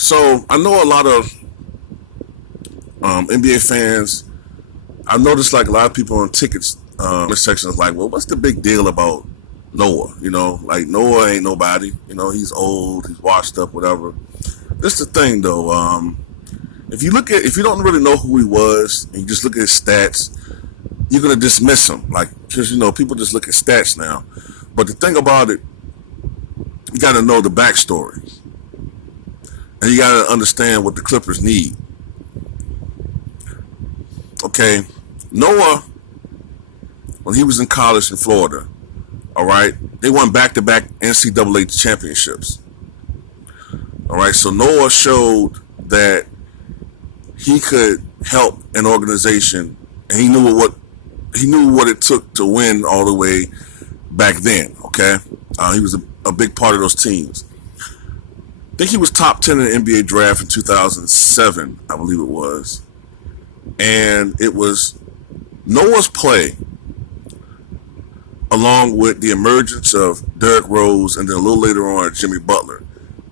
So I know a lot of NBA fans. I noticed like a lot of people on tickets sections like, well, what's the big deal about Noah? You know, like Noah ain't nobody. You know, he's old, he's washed up, whatever. This is the thing though. If you don't really know who he was and you just look at his stats, you're gonna dismiss him. Like, because people just look at stats now. But the thing about it, you got to know the backstory, and you got to understand what the Clippers need. Okay, Noah, when he was in college in Florida, all right, they won back-to-back NCAA championships. All right, so Noah showed that he could help an organization, and he knew what it took to win all the way back then. Okay, he was a big part of those teams. I think he was top 10 in the NBA draft in 2007, I believe it was. And it was Noah's play, along with the emergence of Derrick Rose and then a little later on Jimmy Butler.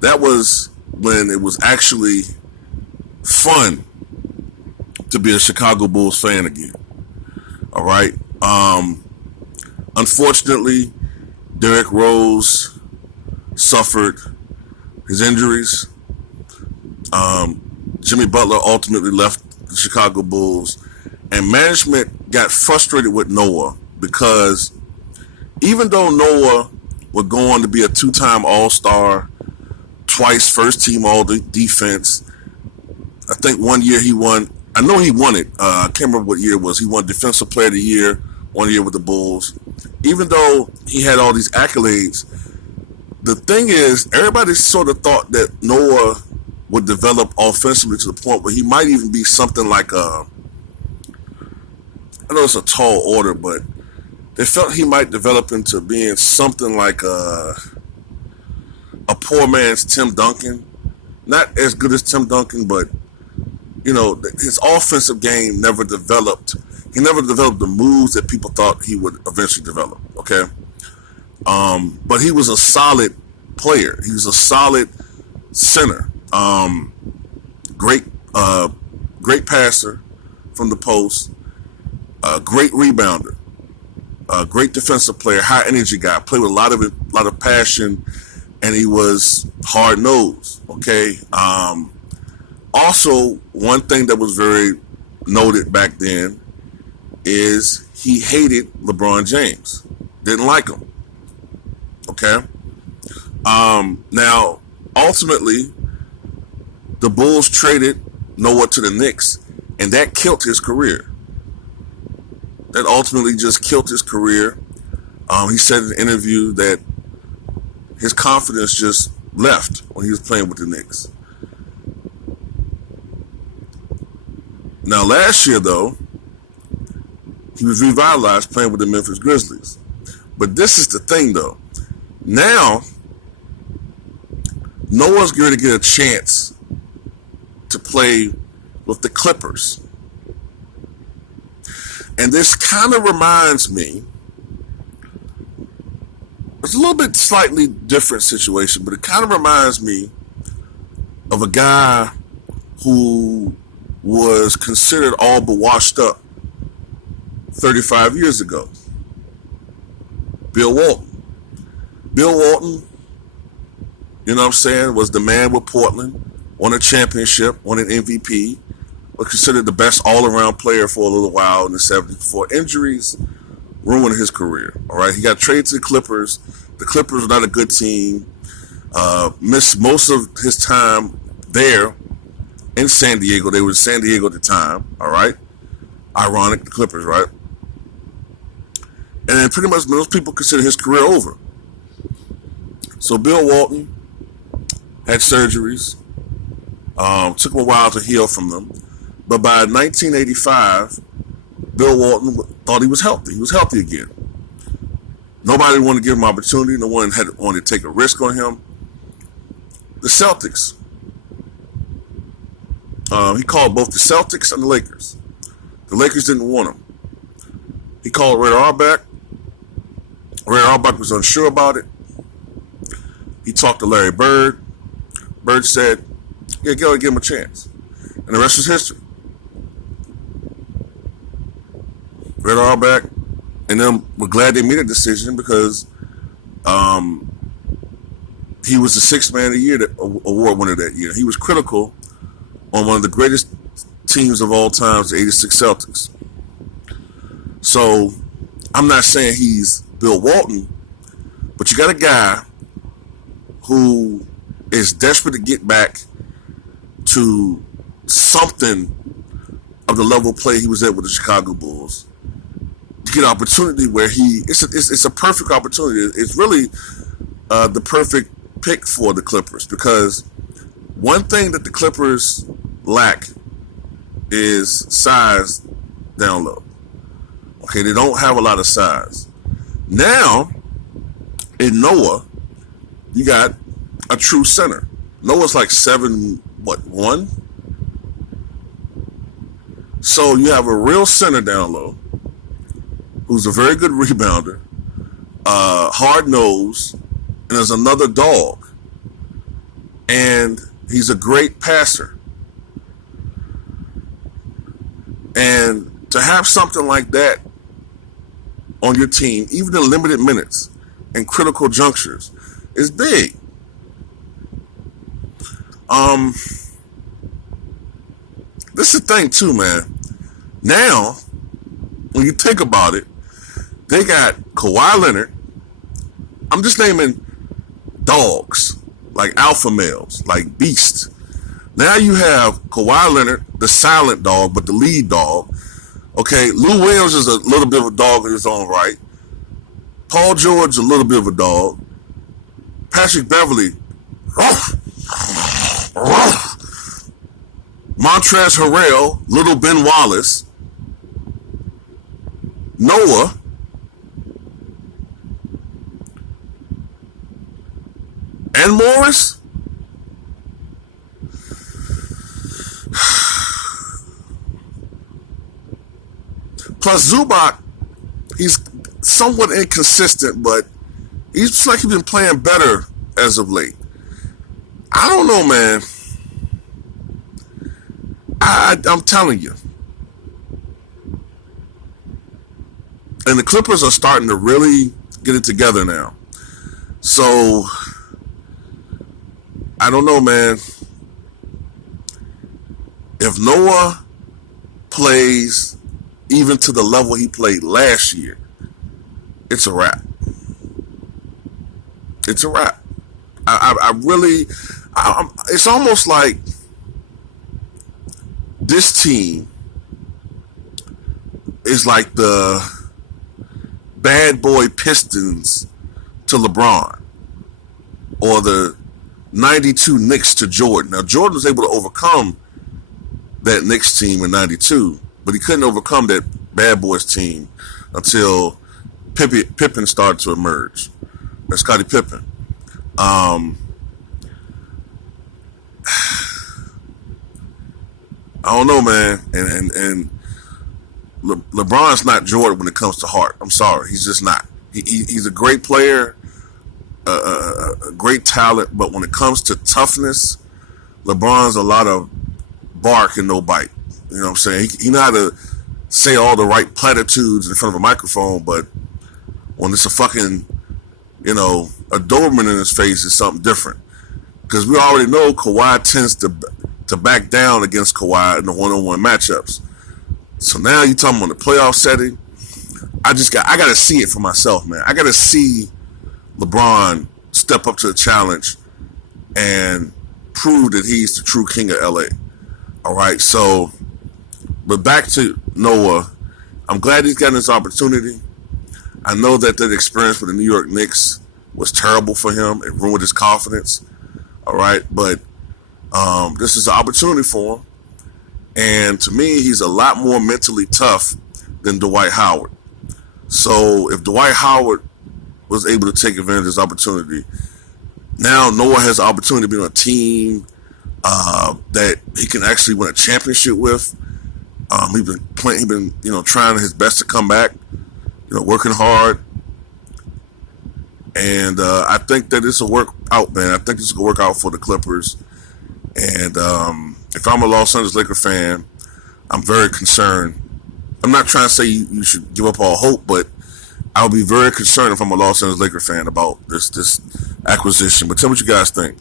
That was when it was actually fun to be a Chicago Bulls fan again. All right. Unfortunately, Derrick Rose suffered his injuries. Jimmy Butler ultimately left the Chicago Bulls, and management got frustrated with Noah because even though Noah would go on to be a two-time All-Star, twice first-team All-Defense, I think one year he won. I know he won it. I can't remember what year it was. He won Defensive Player of the Year one year with the Bulls. Even though he had all these accolades, the thing is, everybody sort of thought that Noah would develop offensively to the point where he might even be something like I know it's a tall order, but they felt he might develop into being something like a poor man's Tim Duncan. Not as good as Tim Duncan, but his offensive game never developed. He never developed the moves that people thought he would eventually develop. Okay, but he was a solid player. He was a solid center. Great passer from the post. Great rebounder. Great defensive player. High energy guy. Played with a lot of passion, and he was hard nosed. Okay. Also, one thing that was very noted back then is he hated LeBron James. Didn't like him. Okay? Now, ultimately, the Bulls traded Noah to the Knicks, and that killed his career. That ultimately just killed his career. He said in an interview that his confidence just left when he was playing with the Knicks. Now, last year, though, he was revitalized playing with the Memphis Grizzlies. But this is the thing, though. Now, Noah's going to get a chance to play with the Clippers. And this kind of reminds me, it's a little bit slightly different situation, but it kind of reminds me of a guy who was considered all but washed up 35 years ago. Bill Walton. Bill Walton, was the man with Portland, won a championship, won an MVP, was considered the best all-around player for a little while in the 70s before injuries ruined his career. All right, he got traded to the Clippers. The Clippers were not a good team. Missed most of his time there in San Diego. They were in San Diego at the time. All right, ironic, the Clippers, right? And then pretty much most people consider his career over. So Bill Walton had surgeries. Took him a while to heal from them. But by 1985, Bill Walton thought he was healthy. He was healthy again. Nobody wanted to give him an opportunity. No one had wanted to take a risk on him. The Celtics. He called both the Celtics and the Lakers. The Lakers didn't want him. He called Red Auerbach. Red Auerbach was unsure about it. He talked to Larry Bird. Bird said, Yeah, give him a chance. And the rest is history. Red Auerbach, and then we're glad they made a decision because he was the sixth man of the year award winner that year. He was critical on one of the greatest teams of all time, the 86 Celtics. So I'm not saying he's Bill Walton, but you got a guy who is desperate to get back to something of the level of play he was at with the Chicago Bulls. To get an opportunity where it's a perfect opportunity. It's really the perfect pick for the Clippers because one thing that the Clippers lack is size down low. Okay, they don't have a lot of size. Now, in Noah, you got a true center. Noah's like 7'1". So you have a real center down low who's a very good rebounder, hard nosed, and there's another dog. And he's a great passer. And to have something like that on your team, even in limited minutes and critical junctures, is big. This is the thing too, man. Now, when you think about it, they got Kawhi Leonard. I'm just naming dogs, like alpha males, like beasts. Now you have Kawhi Leonard, the silent dog, but the lead dog. Okay, Lou Williams is a little bit of a dog in his own right. Paul George, a little bit of a dog. Patrick Beverly, Montrezl Harrell, little Ben Wallace, Noah, and Morris. Plus Zubac, he's somewhat inconsistent, but he's like he's been playing better as of late. I don't know, man. I'm telling you. And the Clippers are starting to really get it together now. So, I don't know, man. If Noah plays even to the level he played last year, it's a wrap. It's a wrap. It's almost like this team is like the bad boy Pistons to LeBron, or the 92 Knicks to Jordan. Now, Jordan was able to overcome that Knicks team in 92, but he couldn't overcome that bad boys team until Pippen started to emerge. That's Scottie Pippen. I don't know, man. And LeBron's not Jordan when it comes to heart. I'm sorry, he's just not. He's a great player, a great talent, but when it comes to toughness, LeBron's a lot of bark and no bite. You know what I'm saying? He know how to say all the right platitudes in front of a microphone, but when it's a fucking, a Doberman in his face, is something different. Because we already know Kawhi tends to back down against Kawhi in the one-on-one matchups. So now you're talking about the playoff setting. I got to see it for myself, man. I got to see LeBron step up to the challenge and prove that he's the true king of LA. All right, so, but back to Noah. I'm glad he's gotten this opportunity. I know that experience with the New York Knicks was terrible for him. It ruined his confidence. All right, but this is an opportunity for him. And to me, he's a lot more mentally tough than Dwight Howard. So if Dwight Howard was able to take advantage of this opportunity, now Noah has the opportunity to be on a team that he can actually win a championship with. He's been playing. He's been, trying his best to come back. Working hard. And I think that this will work out, man. I think this will work out for the Clippers. And if I'm a Los Angeles Lakers fan, I'm very concerned. I'm not trying to say you should give up all hope, but I'll be very concerned if I'm a Los Angeles Lakers fan about this acquisition. But tell me what you guys think.